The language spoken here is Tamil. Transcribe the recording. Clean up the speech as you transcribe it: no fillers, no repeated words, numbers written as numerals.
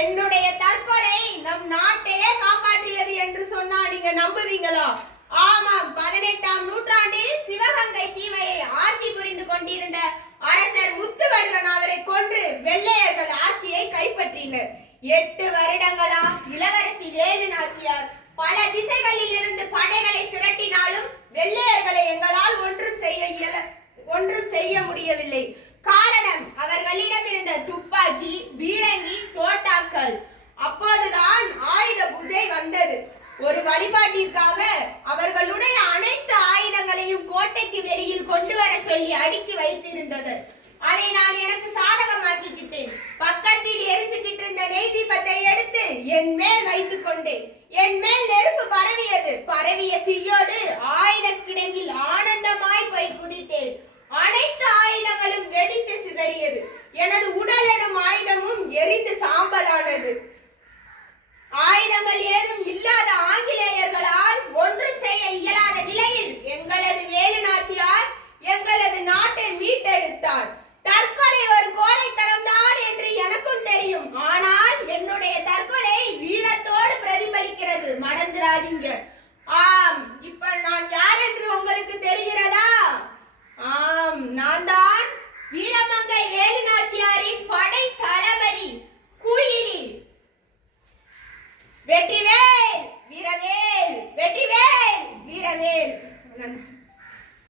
என்னுடைய தற்கொலை நம் நாட்டையே காப்பாற்றியது என்று சொன்னா நீங்க நம்புவீங்களா? ஆமாம், 18ஆம் நூற்றாண்டில் சிவகங்கை சீமையை ஆட்சி புரிந்து கொண்டிருந்த அரசர் முத்துவடுகநாதரை கொன்று வெள்ளையர்கள் ஆட்சியை கைப்பற்றினர். 8 வருடங்களா இளவரசி வேலு நாச்சியார் பல திசைகளில் இருந்து படைகளை திரட்டினாலும் வெள்ளையர்களை எங்களால் ஒன்றும் செய்ய முடியவில்லை. காரணம், அவர்களிடம் இருந்த துப்பாக்கி, பீரங்கி, தோட்டாக்கள். அப்போதுதான் ஆயுத பூஜை வந்தது. ஒரு வழிபாட்டிற்காக அவர்களுடைய அனைத்து ஆயுதங்களையும் கோட்டைக்கு வெளியில் கொண்டு வர சொல்லி அடுக்கி வைத்திருந்தது. அதை நான் எனக்கு சாதகமாக்கிக்கிட்டேன். பக்கத்தில் எரிச்சுக்கிட்டு இருந்த நெய் தீபத்தை எடுத்து என் மேல் வைத்துக் கொண்டேன். என் மேல் நெருப்பு பரவியது. பரவிய தீயோடு ஆயுத கிடங்கில் ஆனந்தமாய் போய் குதித்தேன். அனைத்து ஆயுதங்களும் வெடித்து சிதறியது. எனது உடல் எனும் ஆயுதமும் எரிந்து சாம்பலானது. ஆயுதங்கள் ஏதும் இல்லாத ஆங்கிலேயர்களால் ஒன்றும் செய்ய இயலாத நிலையில் எங்களது வேலு நாச்சியார்